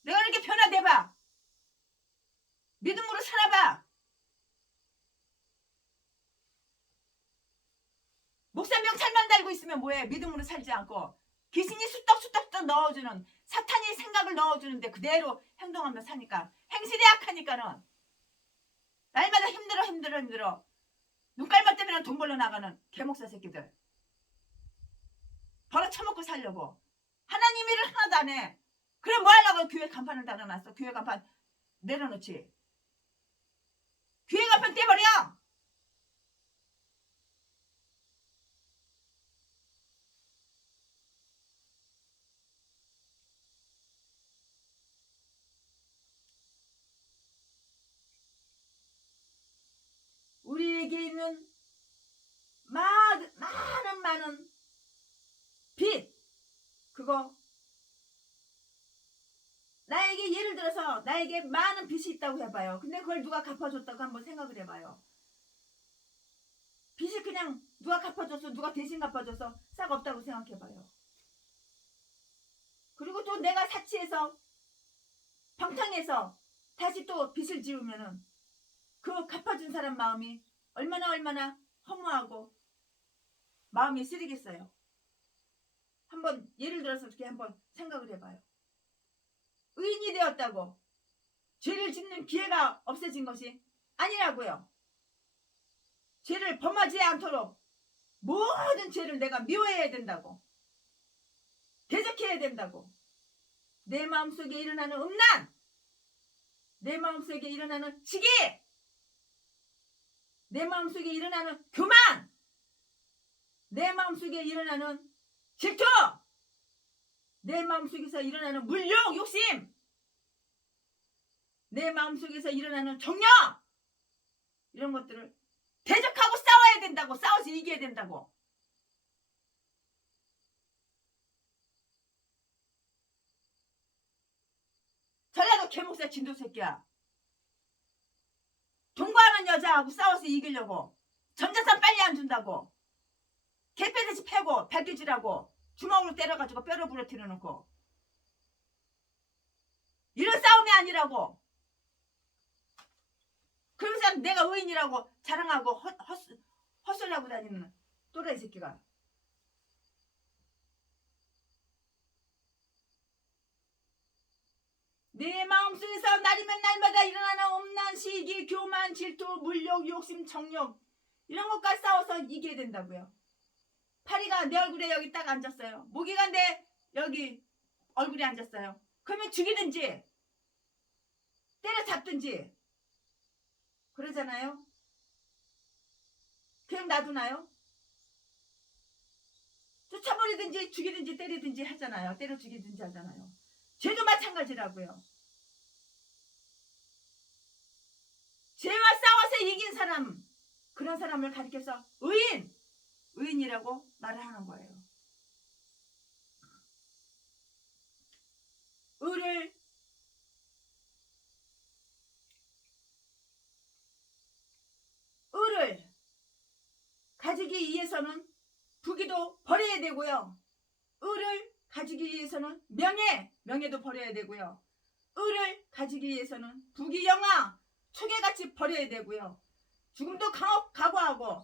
내가 이렇게 변화돼봐. 믿음으로 살아봐. 목사 명찰만 달고 있으면 뭐해. 믿음으로 살지 않고 귀신이 수떡 넣어주는 사탄이 생각을 넣어주는데 그대로 행동하며 사니까 행실이 약하니까는 날마다 힘들어 눈깔만 때문에 돈 벌러 나가는 개목사 새끼들 벌어 처먹고 살려고 하나님 일을 하나도 안 해. 그래 뭐 하려고 교회 간판을 달아놨어. 교회 간판 내려놓지. 교회 간판 떼버려. 우리에게 있는 많은 빚 그거 나에게 예를 들어서 나에게 많은 빚이 있다고 해봐요. 근데 그걸 누가 갚아줬다고 한번 생각을 해봐요. 빚이 그냥 누가 갚아줘서 누가 대신 갚아줘서 싹 없다고 생각해봐요. 그리고 또 내가 사치해서 방탕해서 다시 또 빚을 지우면은 그 갚아준 사람 마음이 얼마나 허무하고 마음이 쓰리겠어요. 한번 예를 들어서 이렇게 한번 생각을 해봐요. 의인이 되었다고 죄를 짓는 기회가 없어진 것이 아니라고요. 죄를 범하지 않도록 모든 죄를 내가 미워해야 된다고. 대적해야 된다고. 내 마음속에 일어나는 음란, 내 마음속에 일어나는 시기, 내 마음속에 일어나는 교만, 내 마음속에 일어나는 질투, 내 마음속에서 일어나는 물욕, 욕심, 내 마음속에서 일어나는 정력, 이런 것들을 대적하고 싸워야 된다고. 싸워서 이겨야 된다고. 전라도 개목사 진도 새끼야. 동거하는 여자하고 싸워서 이기려고 전재산 빨리 안 준다고 개패듯이 패고 발길질하고 주먹으로 때려가지고 뼈를 부러뜨려 놓고 이런 싸움이 아니라고. 그러면서 내가 의인이라고 자랑하고 헛소리하고 다니는 또라이 새끼가. 내 마음속에서 날이면 날마다 일어나는 음란, 시기, 교만, 질투, 물욕, 욕심, 정욕 이런 것과 싸워서 이겨야 된다고요. 파리가 내 얼굴에 여기 딱 앉았어요. 모기가 내 여기 얼굴에 앉았어요. 그러면 죽이든지 때려잡든지 그러잖아요. 그냥 놔두나요? 쫓아버리든지 죽이든지 때리든지 하잖아요. 때려 죽이든지 하잖아요. 죄도 마찬가지라고요. 죄와 싸워서 이긴 사람, 그런 사람을 가리켜서 의인이라고 말을 하는 거예요. 의를 위해서는 부귀도 버려야 되고요. 의를 가지기 위해서는 명예도 버려야 되고요. 의를 가지기 위해서는 부귀 영화 초계같이 버려야 되고요. 죽음도 각오하고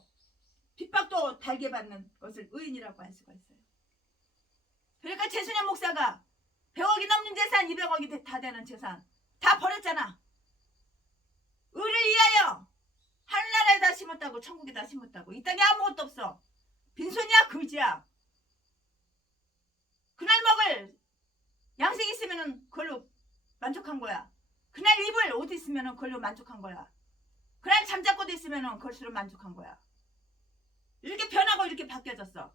핍박도 달게 받는 것을 의인이라고 할 수가 있어요. 그러니까 최순현 목사가 100억이 넘는 재산, 200억이 다 되는 재산 다 버렸잖아. 의를 위하여 하늘나라에다 심었다고, 천국에다 심었다고. 이 땅에 아무것도 없어. 빈손이야 거지야. 그날 먹을 양식 있으면 그걸로 만족한 거야. 그날 입을 옷 있으면 그걸로 만족한 거야. 그날 잠잘 곳 있으면 그것으로 만족한 거야. 이렇게 변하고 이렇게 바뀌어졌어.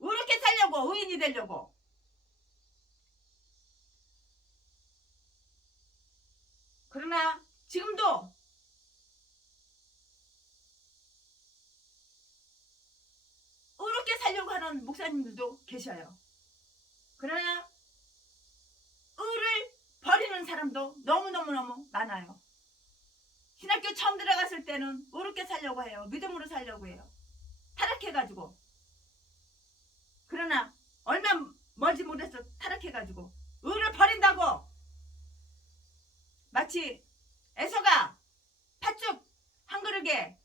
이렇게 살려고, 의인이 되려고. 그러나 지금도 이렇게 살려고 하는 목사님들도 계셔요. 그러나 의를 버리는 사람도 너무너무 많아요. 신학교 처음 들어갔을 때는 이렇게 살려고 해요. 믿음으로 살려고 해요. 타락해가지고. 그러나 얼마 멀지 못해서 타락해가지고 의를 버린다고 마치 에서가 팥죽 한 그릇에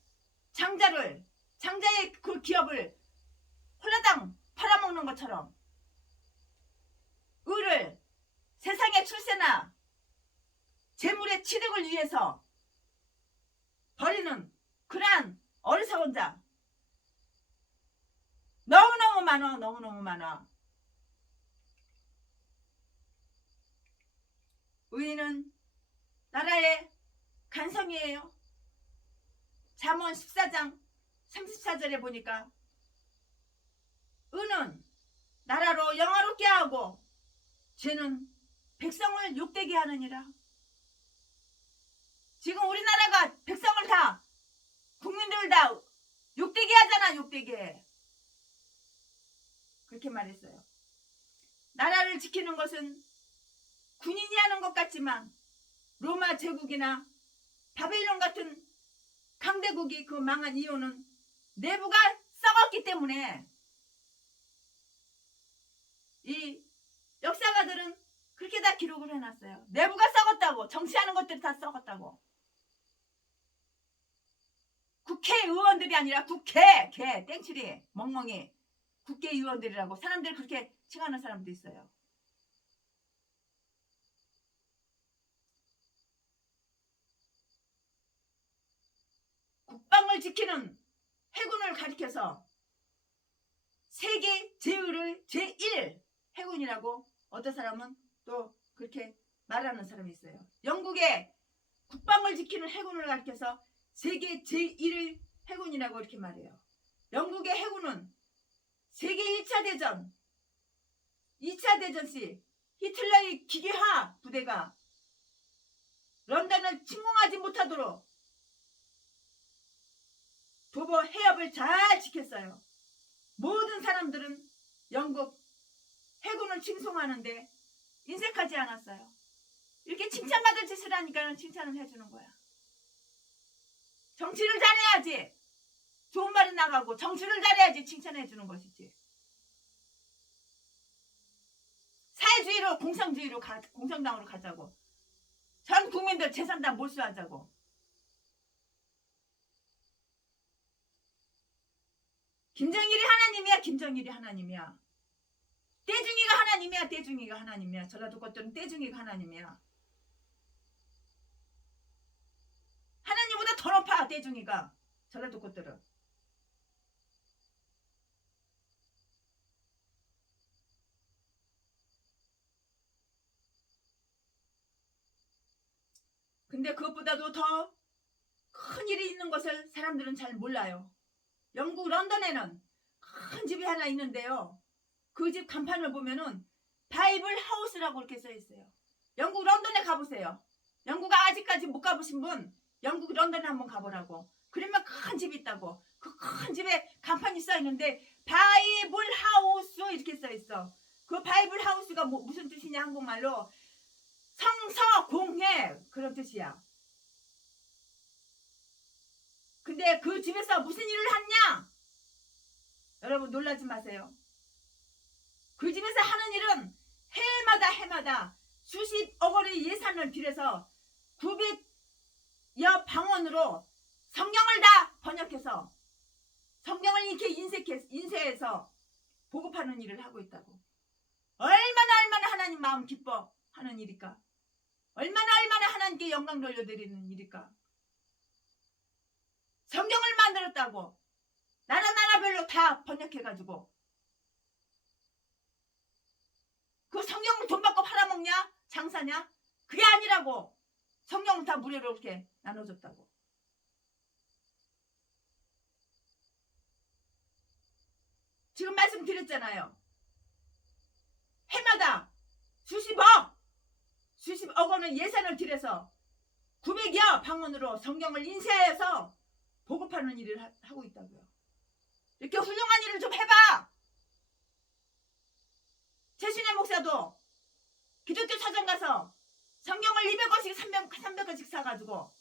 장자의 그 기업을 홀라당 팔아먹는 것처럼 의를 세상의 출세나 재물의 취득을 위해서 버리는 그러한 어리석은 자 너무너무 많아. 너무너무 많아. 의인은 나라의 간성이에요. 잠언 14장 34절에 보니까 의는 나라로 영화롭게 하고 죄는 백성을 욕되게 하느니라. 지금 우리나라가 백성을 다 국민들을 다 욕되게 하잖아. 욕되게. 그렇게 말했어요. 나라를 지키는 것은 군인이 하는 것 같지만 로마 제국이나 바벨론 같은 강대국이 그 망한 이유는 내부가 썩었기 때문에. 이 역사가들은 그렇게 다 기록을 해놨어요. 내부가 썩었다고. 정치하는 것들이 다 썩었다고. 국회의원들이 아니라 개 땡칠이 멍멍이 국회의원들이라고 사람들 그렇게 칭하는 사람도 있어요. 국방을 지키는 해군을 가리켜서 세계 제의를 제1 해군이라고 어떤 사람은 또 그렇게 말하는 사람이 있어요. 영국의 국방을 지키는 해군을 가리켜서 세계 제1 해군이라고 이렇게 말해요. 영국의 해군은 세계 1차 대전, 2차 대전 시 히틀러의 기계화 부대가 런던을 침공하지 못하도록 도보 해협을 잘 지켰어요. 모든 사람들은 영국 해군을 칭송하는데 인색하지 않았어요. 이렇게 칭찬받을 짓을 하니까 칭찬을 해주는 거야. 정치를 잘해야지 좋은 말이 나가고 정치를 잘해야지 칭찬해 주는 것이지. 사회주의로 공산주의로 공산당으로 가자고. 전 국민들 재산 다 몰수하자고. 김정일이 하나님이야. 김정일이 하나님이야. 떼중이가 하나님이야. 떼중이가 하나님이야. 전라도 것들은 떼중이가 하나님이야. 하나님보다 더 높아. 떼중이가. 전라도 것들은. 근데 그것보다도 더 큰 일이 있는 것을 사람들은 잘 몰라요. 영국 런던에는 큰 집이 하나 있는데요. 그 집 간판을 보면은 바이블 하우스라고 이렇게 써 있어요. 영국 런던에 가보세요. 영국 아직까지 못 가보신 분 영국 런던에 한번 가보라고. 그러면 큰 집이 있다고. 그 큰 집에 간판이 써 있는데 바이블 하우스 이렇게 써 있어. 그 바이블 하우스가 무슨 뜻이냐 한국말로 성서공회 그런 뜻이야. 근데 그 집에서 무슨 일을 했냐? 여러분 놀라지 마세요. 그 집에서 하는 일은 해마다 수십억 원의 예산을 들여서 900여 방언으로 성경을 다 번역해서 성경을 이렇게 인쇄해서 보급하는 일을 하고 있다고. 얼마나 하나님 마음 기뻐하는 일일까? 얼마나 하나님께 영광 돌려드리는 일일까? 성경을 만들었다고. 나라별로 다 번역해가지고 그 성경을 돈 받고 팔아먹냐? 장사냐? 그게 아니라고. 성경을 다 무료로 이렇게 나눠줬다고. 지금 말씀드렸잖아요. 해마다 수십억 원의 예산을 들여서 900여 방언으로 성경을 인쇄해서 보급하는 일을 하고 있다고요. 이렇게 훌륭한 일을 좀 해봐. 최신의 목사도 기독교 서점 가서 성경을 200권씩 300권씩 사가지고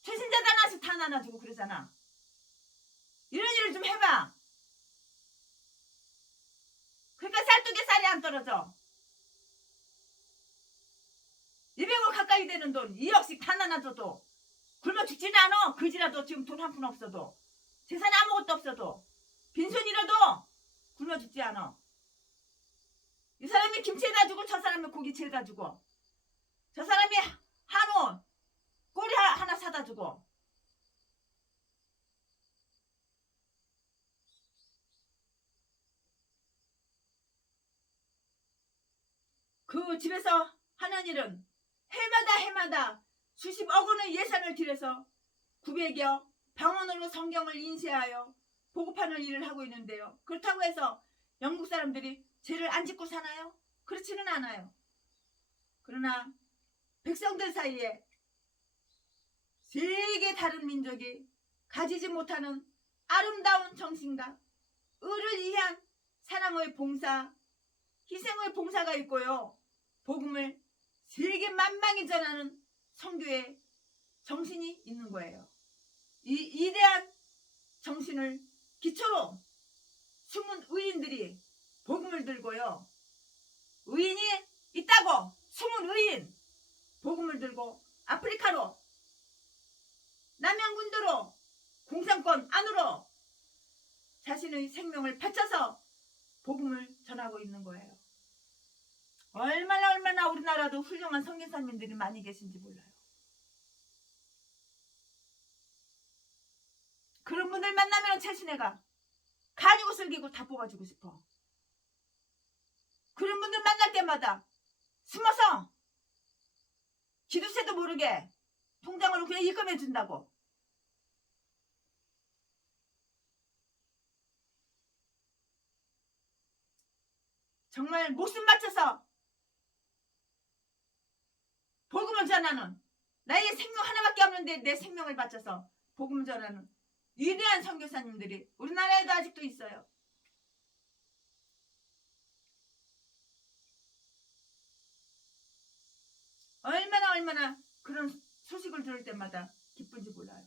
최신자도 하나씩 다 나눠주고 그러잖아. 이런 일을 좀 해봐. 그러니까 쌀떡에 쌀이 안 떨어져. 200원 가까이 되는 돈 2억씩 다 나눠줘도 굶어 죽지는 않아. 그지라도 지금 돈 한 푼 없어도 재산 아무것도 없어도 빈손이라도 굶어 죽지 않아. 이 사람이 김치에다 주고 저 사람이 고기채에다 주고 저 사람이 한우 꼬리 하나 사다 주고 그 집에서 하는 일은 해마다 수십억 원의 예산을 들여서 900여 방언으로 성경을 인쇄하여 보급하는 일을 하고 있는데요. 그렇다고 해서 영국 사람들이 죄를 안 짓고 사나요? 그렇지는 않아요. 그러나 백성들 사이에 세계 다른 민족이 가지지 못하는 아름다운 정신과 의를 위한 사랑의 봉사, 희생의 봉사가 있고요. 복음을 세계 만방에 전하는 선교의 정신이 있는 거예요. 이 이대한 정신을 기초로 숨은 의인들이 복음을 들고요. 의인이 있다고 숨은 의인 복음을 들고 아프리카로 남양군도로 공산권 안으로 자신의 생명을 바쳐서 복음을 전하고 있는 거예요. 얼마나 우리나라도 훌륭한 선교사님들이 많이 계신지 몰라요. 그런 분들 만나면 최신애가 간이고 슬기고 다 뽑아주고 싶어. 그런 분들 만날 때마다 숨어서 기도세도 모르게 통장으로 그냥 입금해 준다고. 정말 목숨 바쳐서 복음을 전하는 나의 생명 하나밖에 없는데 내 생명을 바쳐서 복음을 전하는 위대한 선교사님들이 우리나라에도 아직도 있어요. 얼마나 그런 소식을 들을 때마다 기쁜지 몰라요.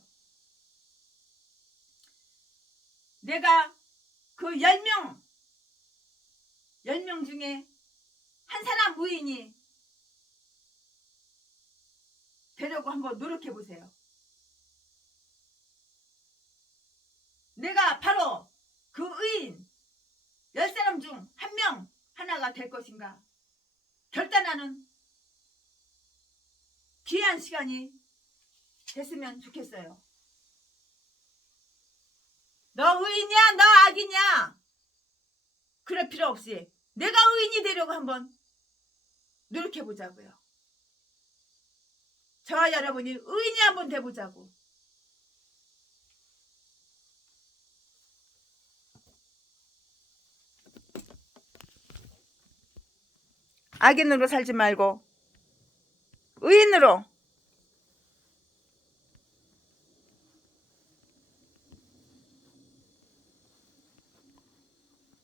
내가 그 10명 중에 한 사람 의인이 되려고 한번 노력해 보세요. 내가 바로 그 의인 10사람 중 한 명 하나가 될 것인가 결단하는 귀한 시간이 됐으면 좋겠어요. 너 의인이야? 너 악이냐? 그럴 필요 없이 내가 의인이 되려고 한번 노력해 보자고요. 저와 여러분이 의인이 한번 돼보자고. 악인으로 살지 말고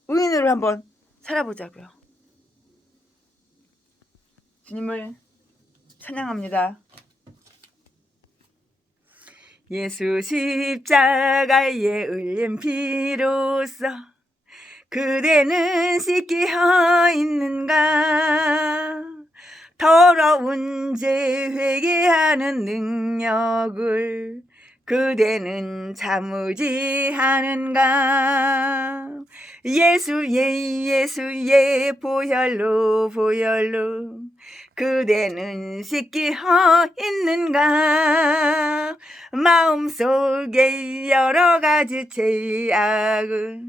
의인으로 한번 살아보자고요. 주님을 찬양합니다. 예수 십자가에 흘린 피로써 그대는 씻겨 있는가? 더러운 죄 회개하는 능력을 그대는 참으지 않은가? 예수의 보혈로 그대는 씻겨 있는가? 마음속에 여러 가지 죄악을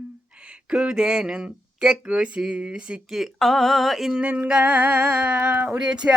그대는 깨끗이 씻겨 있는가? 우리의 죄악